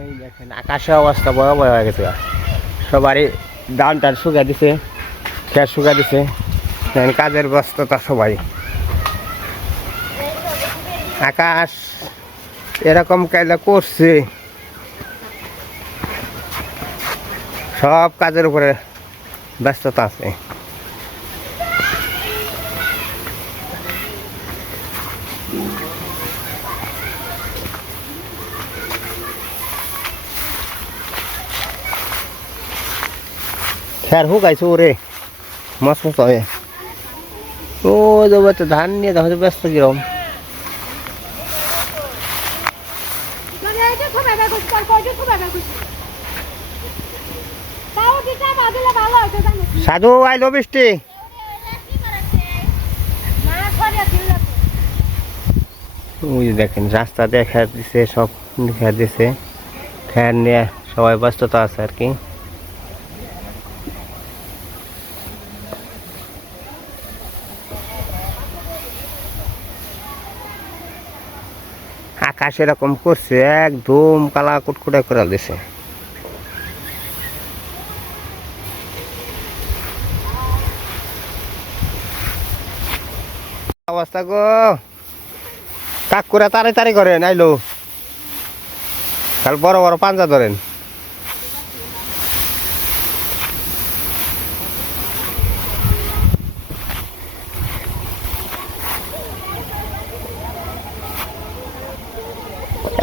এই দেখেন আকাশের অবস্থা ভয়াবহ হয়ে গেছে, সবারই ধান টান শুকা দিছে, খের শুকা দিছে, কাজের ব্যস্ততা সবাই। আকাশ এরকম কায়দা করছে, সব কাজের উপরে ব্যস্ততা আছে। খের শুকাইছে ওরে মস্ত মস্ত হয়ে। ও যাবো তো ধান নিয়ে দেখো ব্যস্ত কিরম। সাধু আইলো বৃষ্টি। ওই দেখেন রাস্তা দেখা দিছে, সব দেখা দিছে, খেয়ার নিয়ে সবাই ব্যস্ততা আছে আর কি। আকাশ এরকম করছে, একদম কালা কুটকুটা করে দিছে। অবস্থা গো, কাক করে তাড়াতাড়ি করে নাইলো, কাল বড় বড় পাঞ্জা ধরেন।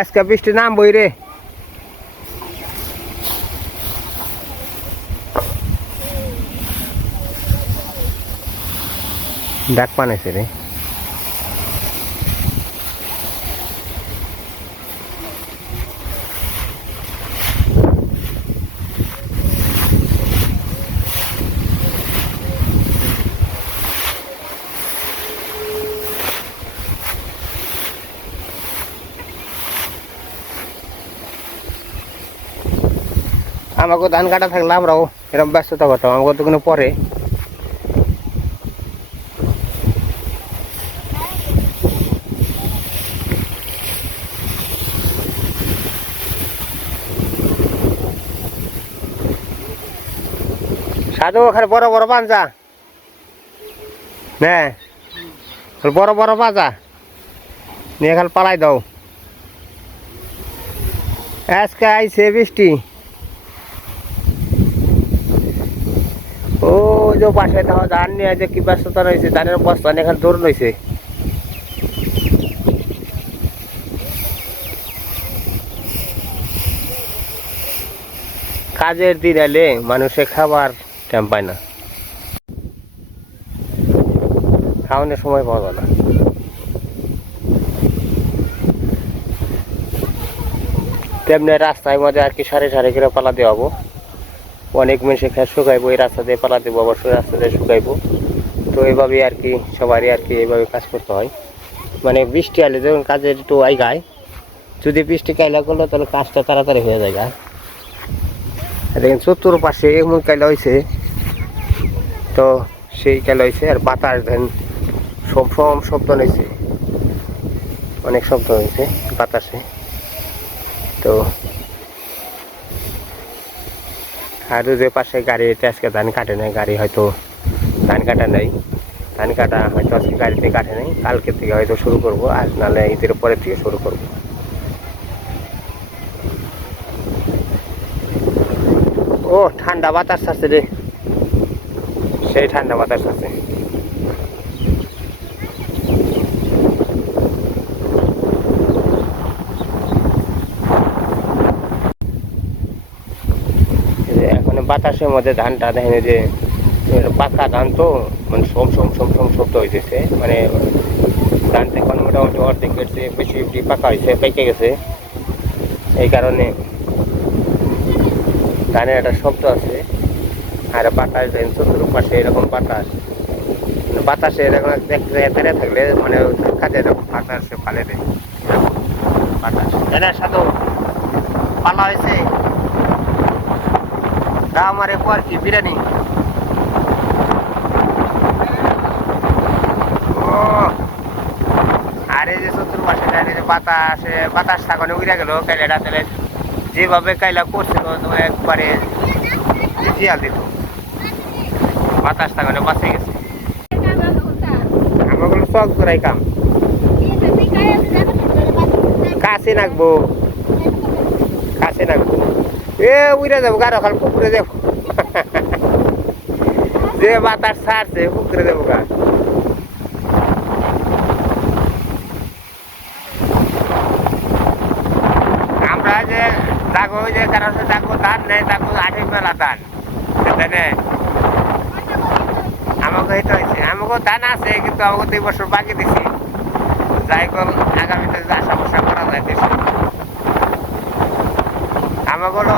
আজকে বৃষ্টি নামবই রে। ডাক পানেছে রে। আমাকে ধান কাটা থাকলে আমরাও এরকম ব্যস্ততা করতাম, আমাকে তো কোনো পরে। সাধু ওখানে বড় বড় পাঞ্জা, হ্যাঁ বড় বড় পাঁজা নিয়ে খাল পালাই দাও। আজকে আইছে বৃষ্টি, ও যে পাশে দেখো ধান নিয়ে যে কি ব্যস্ততা রয়েছে, ধানের বস্তা নিয়ে এখানে দৌড় রয়েছে। কাজের দিন এলে মানুষে খাবার টাইম পায় না, খাওয়ানোর সময় পাওয়া যায় না। তেমনি রাস্তায় মধ্যে আর কি সারি সারি করে পালা দেওয়াবো, অনেক মানুষে খেয়ে শুকাইবো, এই রাস্তা দিয়ে পালা দেবো, অবশ্যই রাস্তা দিয়ে শুকাইবো। তো এইভাবেই আর কি সবারই আর কি এইভাবে কাজ করতে হয়। মানে বৃষ্টি আলে যখন কাজের একটু আইগায়, যদি বৃষ্টি কাইলা করলো তাহলে কাজটা তাড়াতাড়ি হয়ে যায়। দেখেন চতুর পাশে এমন কাইলা হয়েছে, তো সেই কাইলা হয়েছে। আর বাতাস দেন সব শব্দ নিয়েছে, অনেক শব্দ হয়েছে বাতাসে। তো আর যে পাশে গাড়িতে আজকে ধান কাটে নাই, গাড়ি হয়তো ধান কাটা নেই, ধান কাটা হয়তো আজকে গাড়িতে কাটে নাই, কালকে থেকে হয়তো শুরু করবো, আর নাহলে ঈদের পরের থেকে শুরু করবো। ও ঠান্ডা বাতাস আছে রে, সেই ঠান্ডা বাতাস আছে। এখন বাতাসের মধ্যে ধানটা দেখেন যে পাকা ধান, তো মানে সোম সোম সোম সোম শব্দ হয়েছে, মানে ধান এখন মোটামুটি অর্ধেক গেছে, বেশি পাকা হয়েছে, পেকে গেছে। এই কারণে ধানের একটা শব্দ আছে। আর বাতাস দেন চতুর্থ পাশে এরকম বাতাস, বাতাসে এরকম দেখতে থাকলে মানে কাজে এরকম বাতাসে ফালে দেয় বাতাস। এটার সাথে পালা হয়েছে আমার পর কি বিরিয়ানি। ও আর এই যে চতুর্পাশে বাতাসে বাতাস থাকানো উড়ে গেল, কাইলে রাতে যেভাবে কাইলা করছিল একবারে জিয়াল দিত বাতাস থাকলে বাঁচে গেছে আমাগুলো চক জোড়াই কাম কাছে নাকবো এ উড়ে যাবো গারো খাল পুকুরে যাবো যে বাতাস ছাড়ছে পুকুরে যাবো গা আমরা যে দেখো যে কারণ দেখো ধান নেই দেখো আঠে মেলা ধান আমাকে এই তো হয়েছে আমাকেও ধান আছে কিন্তু আমাকে 2 বছর বাকি দিছি যাই কর আগামীতে আশা ভরসা করা যায় দেশে আমাগুলো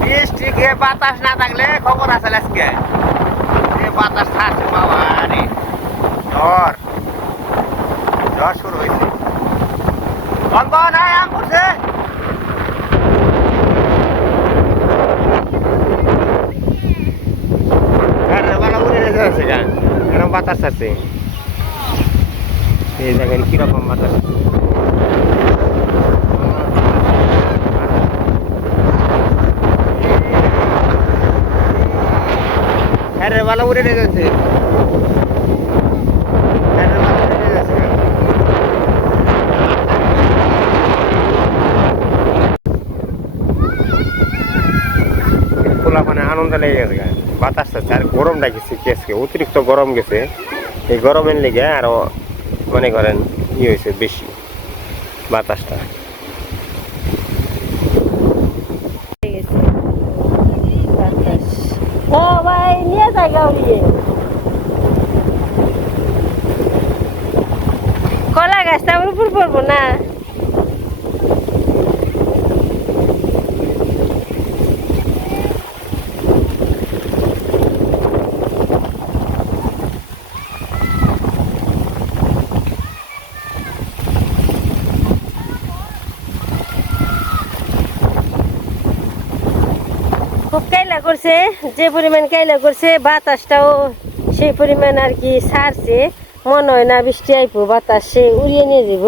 বৃষ্টিকে বাতাস না থাকলে খবর আছে আজকে বাতাস থাকছে বাবা রে ঝড় শুরু হয়েছে আম করছে এরকম বাতাস আছে এই দেখেন কিরকম বাতাস হ্যাঁ ভালো উড়ে যাচ্ছে মানে আনন্দ লেগে গেছে বাতাস আছে আর গরমটা গেছে আজকে অতিরিক্ত গরম গেছে এই গরমের লেগে আরো মনে করেন হয়েছে বেশি বাতাসটা কলা গাছটা আমার উপর পড়বো না খুব কাইলা করছে যে পরিমাণ কাইলা করছে বাতাসটাও সেই পরিমাণ আর কি ছাড়ছে মনে হয় না বৃষ্টি আইবো বাতাস সে উড়িয়ে নিয়ে যাব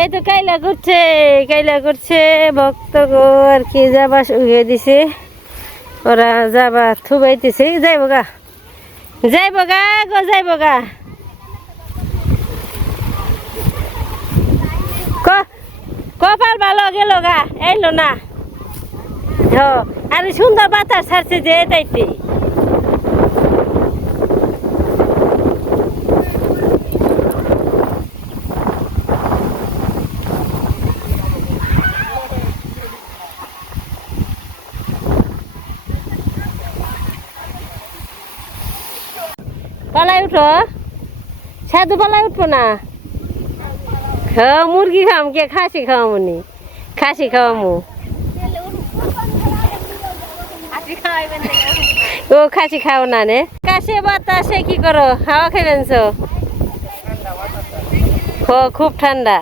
এই তো কাইলা করছে ভক্ত গো আর কি যাবা উঠিয়ে দিছে ওরা যাবা থুবাইতেছে যাইব গা কপাল ভালো গেল গা এলো না আর সুন্দর বাতাস ছাড়ছে যে এটাইতে পালাই উঠো সাধু পালাই উঠবো না মুরগি খাম কে খাসি খাওয়ামনি খাসি খাওয়ামু ও খাসি খাও না নে কাশে বাতাসে কি করো হাওয়া খাইবেন খুব ঠান্ডা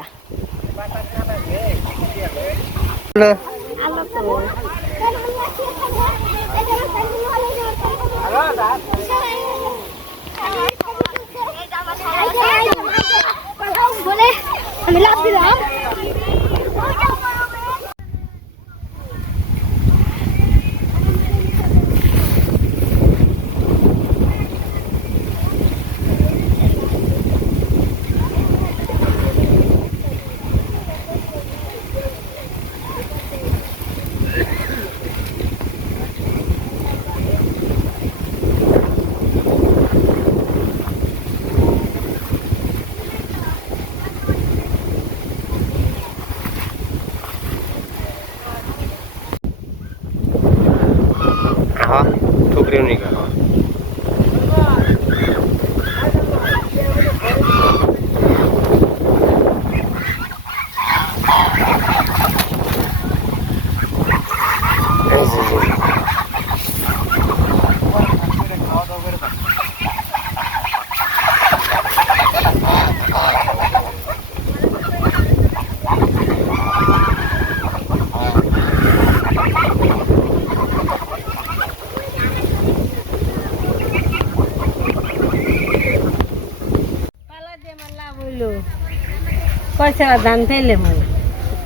কইছে ধান ফেলে মানে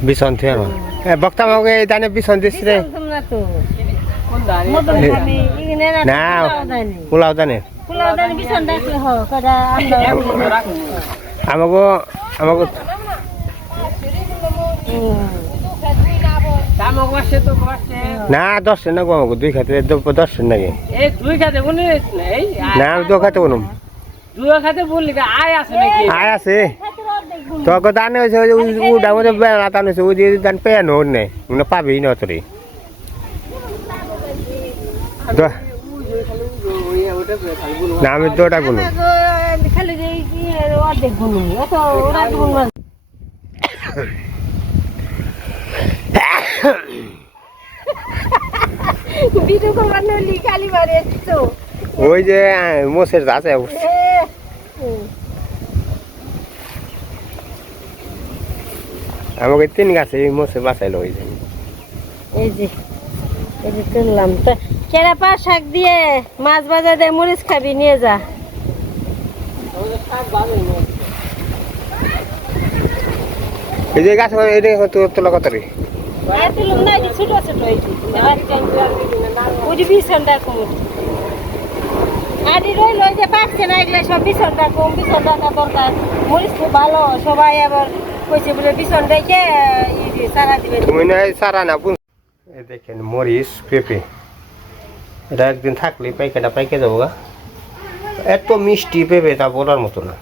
বিছন থেকে বক্তা আমাকে এই দানে বিছন দিস রে তোমরা তো মদন খানি ইগনে না না দানি পোলাও দানে পোলাও দানি বিছন ডাকলে হ কটা আমরা আমাকে আমাকে না 10 না গো আমাকে 2 খাতে 10 নাকি এই দুই খাতে বলি এই না আমি 2 খাতে বলুম দুই খাতে বললি আয় আছে নাকি আয় আছে তোকে দানে হয়েছে উডা মধ্যে বেড়া টান হয়েছে ওই দান পেয়ে নোট নেই মানে পাবি না তোরে না আমি 2টা গুলো খালি যে কি অর্ধেক গুলো অত ওরা গুলো ভিডিও কল বানালি খালি বারে তো ওই যে মোষের আছে আমাকে 3 গাছে মোষে বাঁচাইলো ওই যে এই যে তুললাম তো কেরাপা শাক দিয়ে মাছ ভাজা দিয়ে মরিচ খাবি নিয়ে যা এই যে গাছ এটা তোলা কত রে আর তুলুম না এই ছোট ছোট এই ওই 20 ঘন্টা কম আদি রইল ওই যে পাকছে না এগুলো সব 20 ঘন্টা কম 20 ঘন্টা দরকার মরিচ খুব ভালো সবাই আবার কইছে বলে 20 ঘন্টা কে সারা দিবে তুমি না সারা না বুঝ এই দেখেন মরিচ পেঁপে এটা একদিন থাকলে পাইকাটা পাইকে যাবো গা এত মিষ্টি পেঁপে তা বলার মতো না